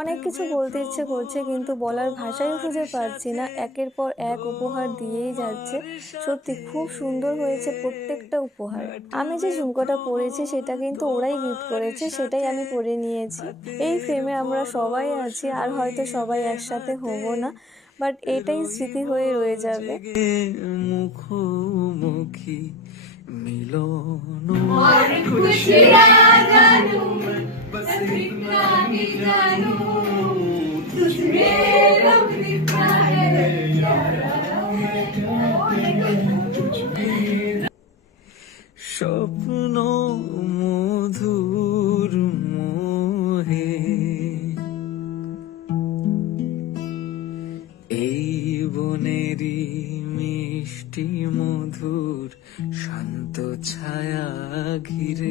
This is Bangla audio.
অনেক কিছু বলতে ইচ্ছে করছে কিন্তু বলার ভাষাই খুঁজে পাচ্ছি না। একের পর এক উপহার দিয়েই যাচ্ছে। সত্যি খুব সুন্দর হয়েছে প্রত্যেকটা উপহার। আমি যে ঝুমকোটা পরেছি সেটা কিন্তু ওরাই গিফট করেছে, সেটাই আমি পরে নিয়েছি। এই ফ্রেমে আমরা সবাই আছি, আর হয়তো সবাই একসাথে হব না, বাট এটাই স্মৃতি হয়ে রয়ে যাবে। মুখোমুখি মিলন